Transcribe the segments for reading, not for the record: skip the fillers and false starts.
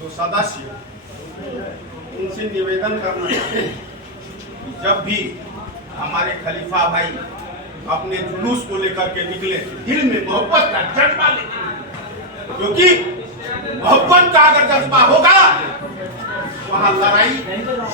जो सदस्य उनसे निवेदन करना चाहते हैं कि जब भी हमारे खलीफा भाई अपने जुलूस को लेकर के निकले दिल में मोहब्बत का जज्बा लेके, क्योंकि मोहब्बत का अगर जज्बा होगा वहां लड़ाई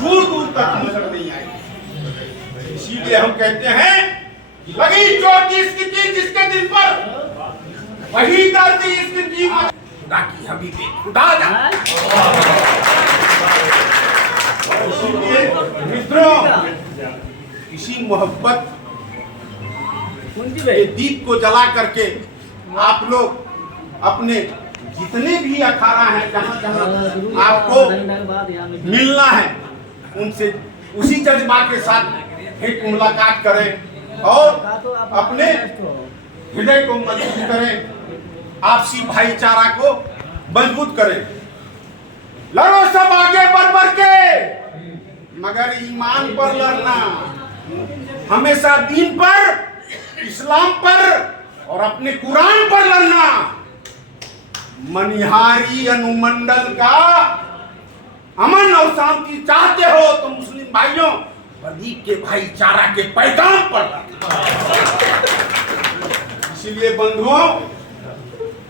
दूर दूर तक नजर नहीं आएगी। इसीलिए हम कहते हैं लगी चोट इसकी जिसके दिल पर वही दर्द इसकी खुदा की हबीबी खुदा इसीलिए मित्रों इसी मोहब्बत के दीप को जला करके आप लोग अपने जितने भी अखाड़ा हैं जहाँ जहाँ आपको मिलना है उनसे उसी जज्बा के साथ एक मुलाकात करें और अपने हृदय को मजबूत करें, आपसी भाईचारा को मजबूत करें। लड़ो सब आगे बढ़ बढ़ के मगर ईमान पर लड़ना, हमेशा दीन पर, इस्लाम पर और अपने कुरान पर लड़ना। मनिहारी अनुमंडल का अमन और शांति चाहते हो तो मुस्लिम भाइयों प्रदीप के भाईचारा के पैगाम पर। इसीलिए बंधुओं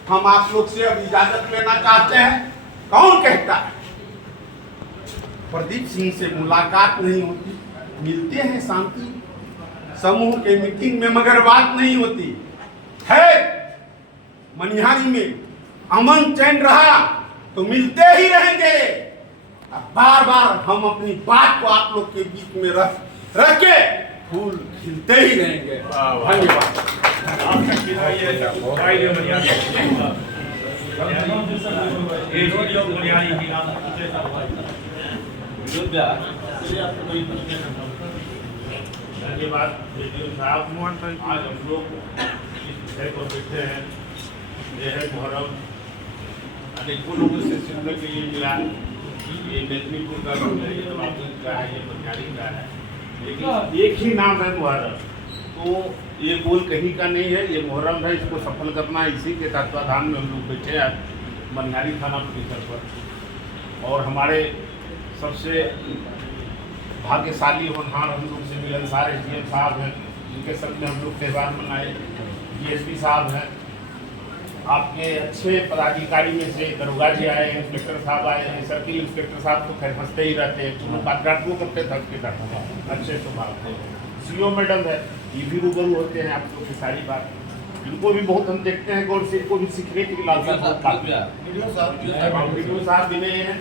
हम आप लोग से अब इजाजत लेना चाहते हैं। कौन कहता है प्रदीप सिंह से मुलाकात नहीं होती, मिलते हैं शांति समूह के मीटिंग में मगर बात नहीं होती है। मनिहारी में अमन चैन रहा तो मिलते ही रहेंगे। अब बार बार हम अपनी बात को आप लोग के बीच में रख के फूल खिलते ही रहेंगे। धन्यवाद। धन्यवाद साहब। आज हम लोग इस विषय पर बैठे हैं, यह है मुहर्रम। अनेकों लोगों से सुनने के लिए मिला ये मेदिनीपुर का रोड है, ये नवाबगंज का है, ये बनियारी का है, लेकिन एक ही नाम है मुहर्रम। तो ये बोल कहीं का नहीं है, ये मुहर्रम है, इसको सफल करना इसी के तत्वाधान में हम लोग बैठे हैं बनियारी थाना परिसर पर। और हमारे सबसे भाग्यशाली होनहार हम लोग से मिलनसार SDM साहब हैं, जिनके संग में हम लोग त्यौहार मनाए। DSP साहब हैं, आपके अच्छे पदाधिकारी में से दरोगा जी आए, इंस्पेक्टर साहब आए हैं। सर्किल इंस्पेक्टर साहब तो खैर हंसते ही रहते हैं, तो बात डांटू करते थकते डांटते अच्छे स्वभाव थे। CO मैडम है, ये भी रूबरू होते हैं आप लोग की सारी बात। इनको भी बहुत हम देखते हैं और इनको भी सीखने की लालसा वीडियो साहब भी नहीं है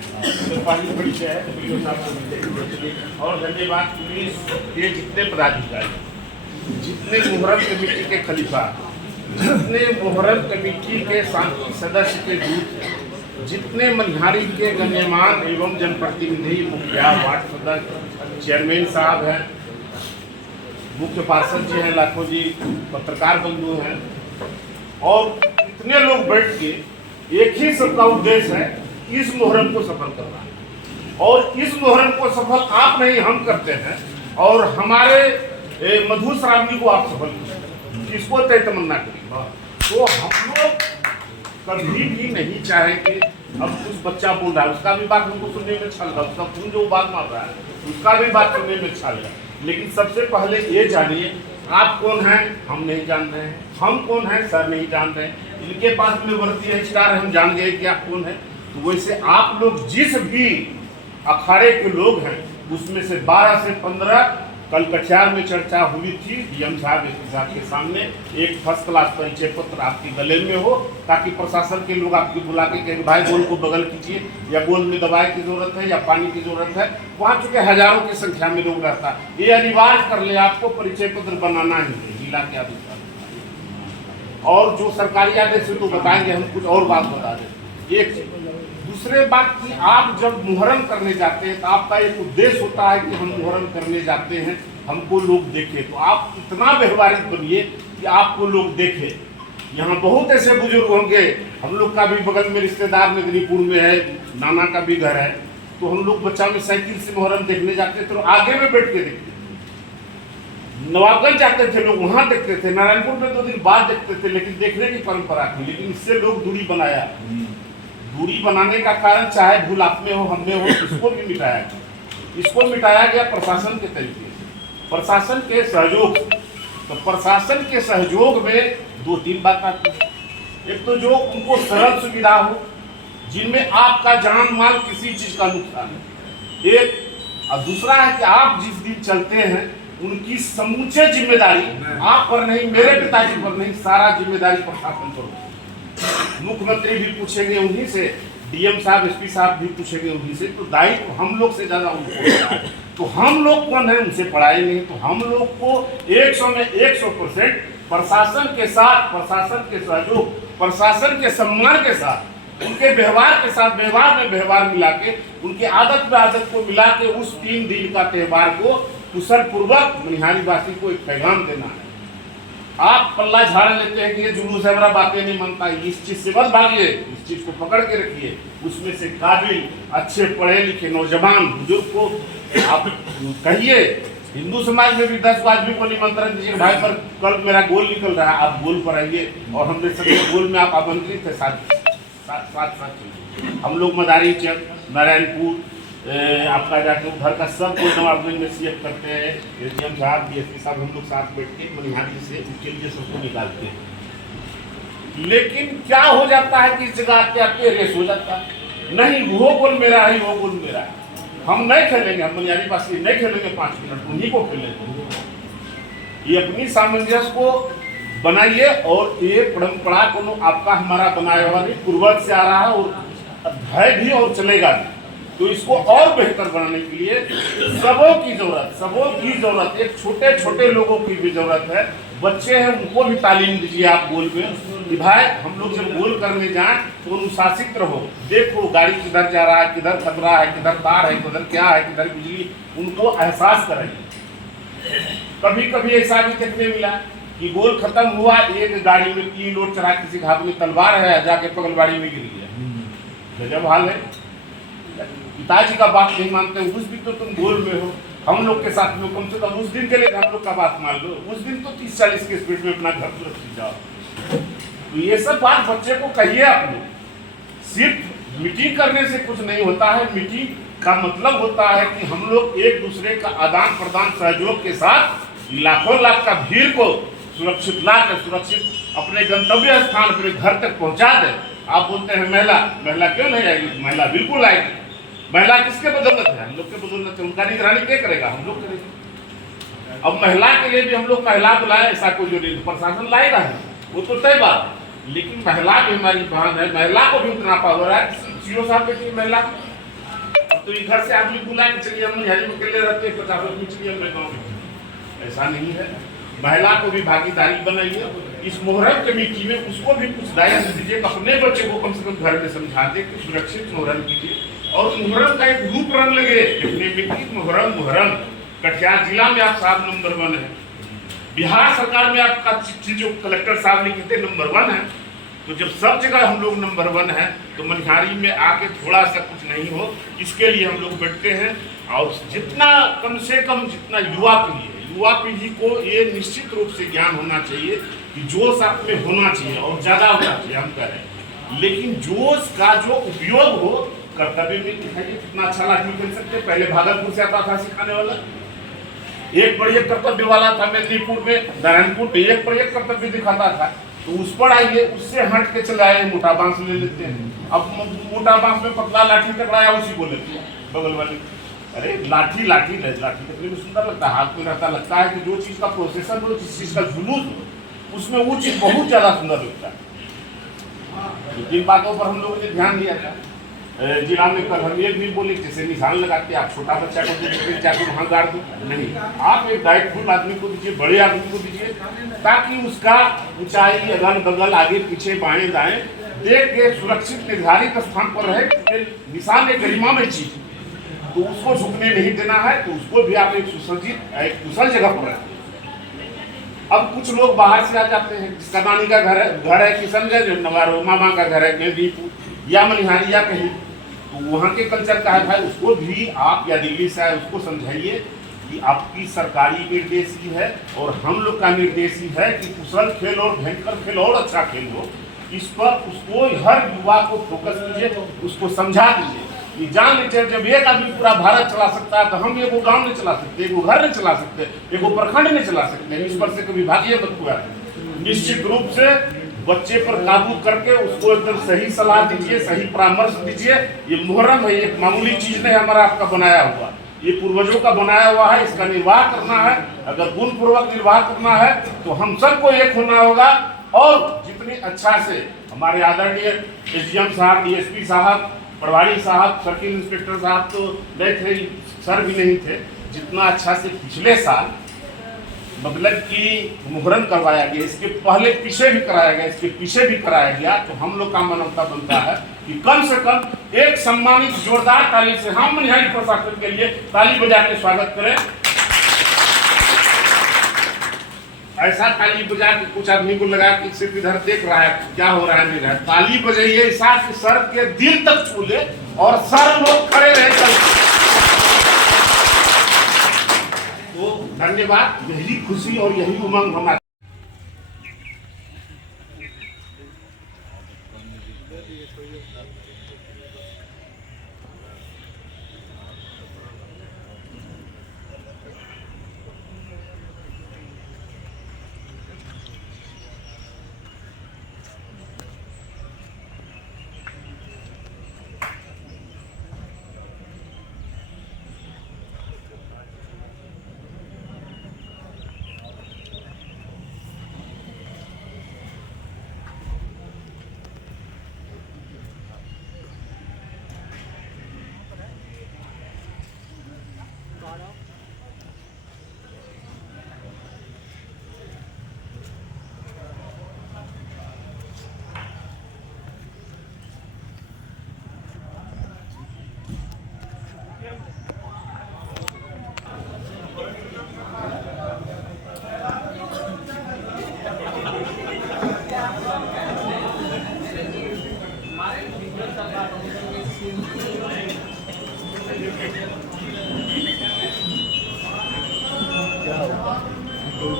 तो पानी बड़ी है वीडियो साहब। और धन्यवाद पुलिस के जितने पदाधिकारी, जितने मुहर्रम कमेटी के खलीफा, जितने मुहर्रम कमेटी के शांति सदस्य के दूत, जितने मनिहारी के गण्यमान एवं जनप्रतिनिधि, मुखिया, वार्ड सदस्य, चेयरमैन साहब हैं, मुख्य पार्षद जी हैं, लाखों जी, पत्रकार बंधु हैं, और इतने लोग बैठ के एक ही सबका उद्देश्य है इस मुहर्रम को सफल करना। और इस मुहर्रम को सफल आप नहीं हम करते हैं, और हमारे मधु श्रावणी को आप सफल करें, इसको तय तमन्ना करें। तो हम लोग कभी भी नहीं चाहेंगे अब कुछ बच्चा बोल रहा है उसका भी बात हमको सुनने में अच्छा लगा, उसका खून जो बात मार रहा है उसका भी बात सुनने में अच्छा लगा। लेकिन सबसे पहले ये जानिए आप कौन हैं हम नहीं जान रहे हैं, हम कौन हैं सर नहीं जान रहे हैं, इनके पास में वर्दी है स्टार है हम जान गए कि आप कौन हैं। तो वैसे आप लोग जिस भी अखाड़े के लोग हैं उसमें से 12 से 15 कल कटिहार में चर्चा हुई थी DM साहब SP साहब के सामने, एक फर्स्ट क्लास परिचय पत्र आपके गले में हो ताकि प्रशासन के लोग आपको बुला के कहें भाई गोल को बगल कीजिए, या गोल में दवाई की जरूरत है या पानी की जरूरत है। वहाँ चूंकि हजारों की संख्या में लोग रहता, ये अनिवार्य कर ले आपको परिचय पत्र बनाना ही है जिला के आदेश। और जो सरकारी आदेश है तो बताएंगे, हम कुछ और बात बता दें। एक दूसरे बात की आप जब मुहर्रम करने जाते हैं तो आपका एक उद्देश्य होता है कि हम मुहर्रम करने जाते हैं हमको लोग देखें, तो आप इतना व्यवहारिक बनिए कि आपको लोग देखें। यहाँ बहुत ऐसे बुजुर्ग होंगे, हम लोग का भी बगल में रिश्तेदार मेदिनीपुर में है, नाना का भी घर है, तो हम लोग बच्चा में साइकिल से मुहर्रम देखने जाते तो आगे में बैठ के देखते। नवाबगंज जाते थे लोग वहाँ देखते थे, नारायणपुर में 2 दिन बाद देखते थे, लेकिन देखने की परंपरा थी। लेकिन इससे लोग दूरी बनाया, दूरी बनाने का कारण चाहे भूल आप में हो, हम में हो, इसको भी मिटाया गया। इसको मिटाया गया प्रशासन के तरीके से, प्रशासन के सहयोग। तो प्रशासन के सहयोग में 2-3 बात आती है। एक तो जो उनको सरल सुविधा हो, जिनमें आपका जान माल किसी चीज का नुकसान है, एक। और दूसरा है कि आप जिस दिन चलते हैं उनकी समूचे जिम्मेदारी आप पर नहीं, मेरे पिताजी पर नहीं, सारा जिम्मेदारी प्रशासन पर हो। मुख्यमंत्री भी पूछेंगे उन्हीं से, डीएम साहब, एसपी साहब भी पूछेंगे उन्हीं से, तो दायित्व हम लोग से ज्यादा उनको होता है। तो हम लोग कौन है, उनसे पढ़ाई नहीं। तो हम लोग को 100 में 100% प्रशासन के साथ, प्रशासन के सहयोग, प्रशासन के सम्मान के साथ, उनके व्यवहार के साथ व्यवहार में व्यवहार मिला के, उनके आदत में आदत को मिला के उस 3 दिन का त्यौहार को कुशल पूर्वक मनिहारी वासी को एक पैगाम देना है। आप पल्ला झाड़ लेते हैं कि ये जुलूस है, मेरा बातें नहीं मानता, इस चीज से मत भागिए, इस चीज को पकड़ के रखिए। उसमें से काबिल, अच्छे पढ़े लिखे नौजवान बुजुर्ग को आप कहिए। हिंदू समाज में भी 10 आदमी को निमंत्रण दीजिए, भाई पर कल मेरा गोल निकल रहा है, आप गोल पर आइए और हमने सभी गोल में आप आमंत्रित है। साथ हम लोग मदारी चक, नारायणपुर, आपका जाके उधर का सब कोई नवाबगंज में सीएफ करते हैं, एसडीएम साहब, डीएसपी साहब, हम लोग साथ बैठ के मनिहारी से उनके लिए सबको निकालते हैं। लेकिन क्या हो जाता है कि इस जगह आते आते रेस हो जाता है, नहीं वो गोल मेरा है, वो गोल मेरा है, हम नहीं खेलेंगे, हम मनिहारी वासी नहीं खेलेंगे 5 मिनट, उन्हीं को खेलेंगे। ये अपनी सामंजस्य को बनाइए और ये परंपरा को आपका हमारा बनाया हुआ नहीं, पूर्वज से आ रहा है और है भी और चलेगा भी। तो इसको और बेहतर बनाने के लिए सबों की जरूरत, एक छोटे छोटे लोगों की भी जरूरत है। बच्चे हैं उनको भी तालीम दीजिए आप गोल में कि भाई हम लोग जब गोल करने जाएं तो अनुशासित रहो, देखो गाड़ी किधर जा रहा है, किधर खतरा है, किधर तार है, किधर क्या है, किधर बिजली, उनको एहसास कराइए। कभी कभी ऐसा भी देखने मिला कि गोल खत्म हुआ, एक गाड़ी में 3 लोग चढ़ा, किसी हाथ में तलवार है, जाके पगलबाड़ी में गिर गया। गजब हाल है। पिताजी का बात नहीं मानते, उस दिन तो तुम गोल में हो, हम लोग के साथ में कम से कम उस दिन के लिए हम लोग का बात मान लो, उस दिन तो 30-40 के स्पीड में अपना घर सुरक्षित जाओ। तो ये सब बात बच्चे को कहिए आप लोग। सिर्फ मीटिंग करने से कुछ नहीं होता है, मीटिंग का मतलब होता है कि हम लोग एक दूसरे का आदान प्रदान सहयोग के साथ लाखों लाख का भीड़ को सुरक्षित लाकर सुरक्षित अपने गंतव्य स्थान पर घर तक पहुंचा दे। आप बोलते हैं महिला क्यों नहीं आएगी? महिला बिल्कुल आएगी। महिला किसके बदौलत है? हम लोग के बदौलत है। उनका निगरानी क्या करेगा? हम लोग करेंगे। अब महिला के लिए भी हम लोग महिला बुलाए, ऐसा कोई जो नहीं प्रशासन लाएगा है, वो तो तय बात है। लेकिन महिला भी हमारी बहन है, महिला को भी उतना पावर है। सीओ साहब देखिए महिला, अब तो घर से आदमी बुलाए कि चलिए हम मनिहारी में अकेले रहते हैं, 50 आदमी चलिए हम गाँव में, ऐसा नहीं है। महिला को भी भागीदारी बनाइए। इस मुहर्रम कमेटी में उसको भी कुछ दायित्व दीजिए, अपने बच्चे को कम से कम घर में समझा दे कि सुरक्षित मुहर्रम कीजिए और मुहर्रम का एक रूप रंग लगे देखने में कि मुहर्रम कटिहार जिला में आप साहब नंबर 1 है, बिहार सरकार में आपका चिट्ठी जो कलेक्टर साहब लिखे थे नंबर 1 है। तो जब सब जगह हम लोग नंबर 1 है तो मनिहारी में आके थोड़ा सा कुछ नहीं हो, इसके लिए हम लोग बैठते हैं। और जितना कम से कम जितना युवा पीढ़ी को ये निश्चित रूप से ज्ञान होना चाहिए कि जोश आप में होना चाहिए और ज़्यादा होना चाहिए, हम कह रहे हैं। लेकिन जोश का जो उपयोग हो कर्तव्य में दिखाइए। कितना अच्छा लाठी खेल सकते हैं। पहले भागलपुर से आता था सिखाने वाला, एक बढ़िया कर्तव्य वाला था मेदिनीपुर में, नारायणपुर में एक बढ़िया कर्तव्य दिखाता था। तो उस पर आइए, उससे हट के चले आए, मोटा बांस ले लेते हैं। अब मोटा बांस में पतला लाठी टकराया, उसी को लेते हैं बगल वाले। अरे लाठी देखने में सुंदर लगता है, हाथ में रहता, लगता है कि जो चीज़ का प्रोसेसर हो, जिस चीज़ का जुलूस हो, उसमें वो चीज़ बहुत ज़्यादा सुंदर लगता है। जिन बातों पर हम लोगों ने ध्यान दिया था जिला में, कल हम ये भी बोले जैसे निशान लगाते आप छोटा बच्चा को दीजिए, चाकू वहाँ गाड़ दो, नहीं, आप एक दायित्वफुल आदमी को दीजिए, बड़े आदमी को दीजिए, ताकि उसका ऊंचाई अगल बगल आगे पीछे बाएं दाएं देख के सुरक्षित निर्धारित स्थान पर रहे। निशान एक गरिमामय चीज, तो उसको झुकने नहीं देना है। तो उसको भी आप एक सुसज्जित एक कुशल जगह पर रखें। अब कुछ लोग बाहर से आ जाते हैं, जिसका नानी का घर है किशनगंज, नवारो मामा का घर है मेदिनीपुर या मनिहारी या कहीं, तो वहाँ के कल्चर का है भाई, उसको भी आप या दिल्ली से आए उसको समझाइए कि आपकी सरकारी निर्देश ही है और हम लोग का निर्देश ही है कि कुशल खेल और भयंकर खेल और अच्छा खेल हो। इस पर उसको हर युवा को फोकस कीजिए, उसको समझा दीजिए कि जान लीजिए जब एक आदमी पूरा भारत चला सकता है तो हम एगो गांव नहीं चला सकते, एगो घर नहीं चला सकते, एगो प्रखंड नहीं चला सकते। इस पर से कभी भागिए मत हुआ। निश्चित रूप से बच्चे पर काबू करके उसको एकदम सही सलाह दीजिए, सही परामर्श दीजिए। ये मुहर्रम है, ये मामूली चीज नहीं हमारा आपका बनाया हुआ, ये पूर्वजों का बनाया हुआ है। इसका निर्वाह करना है, अगर गुण पूर्वक निर्वाह करना है तो हम सबको एक होना होगा। और जितनी अच्छा से हमारे आदरणीय एसडीएम साहब, डीएसपी साहब, पटवारी साहब, सर्किल इंस्पेक्टर साहब तो नहीं थे, सर भी नहीं थे, जितना अच्छा से पिछले साल मतलब कि मुहर्रम करवाया गया, इसके पहले पीछे भी कराया गया, इसके पीछे भी कराया गया, तो हम लोग का मानवता बनता है कि कम से कम एक सम्मानित जोरदार ताली से हम मनिहारी प्रशासन के लिए ताली बजा के स्वागत करें। ऐसा ताली बजा के कुछ आदमी को लगा कि सिर्फ इधर देख रहा है क्या हो रहा है नहीं रहा है, ताली बजाइए ऐसा कि सर के दिल तक छूले और सर लोग खड़े रहे। तो धन्यवाद, यही खुशी और यही उमंग हमारा।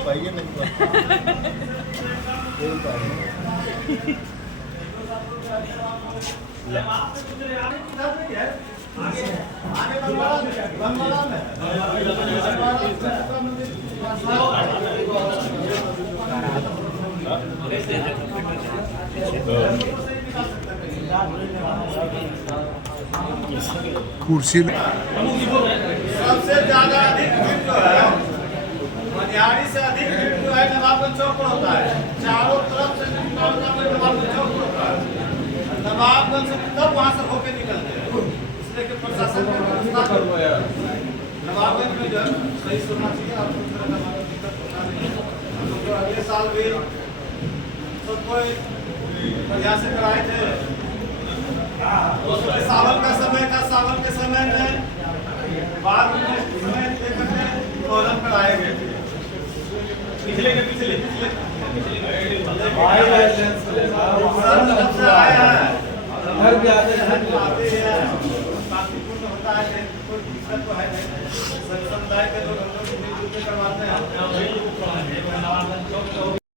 पाइए नहीं कुर्सी सबसे ज्यादा अधिक भीड़ जो है मनिहारी से अधिक भीड़ जो है नवाबगंज चौक पर होता है। चारों तरफ से नवाबगंज चौक पर होता है। नवाबगंज से तब वहाँ से होके निकलते हैं, इसलिए कि प्रशासन ने व्यवस्था नवाबगंज में जो है सही सुनना चाहिए। आप दिक्कत होता नहीं। हम लोग तो अगले साल भी सबको बढ़िया से कराए थे। सावन का समय था, सावन के समय में बाद में समय लेकर के तोलन कराए गए थे। पिछले के पिछले सबसे आया है, घर भी आते हैं, शांतिपूर्ण होता है, कोई दिक्कत तो है नहीं। समुदाय के लोग हम लोग मिलजुल के करवाते हैं।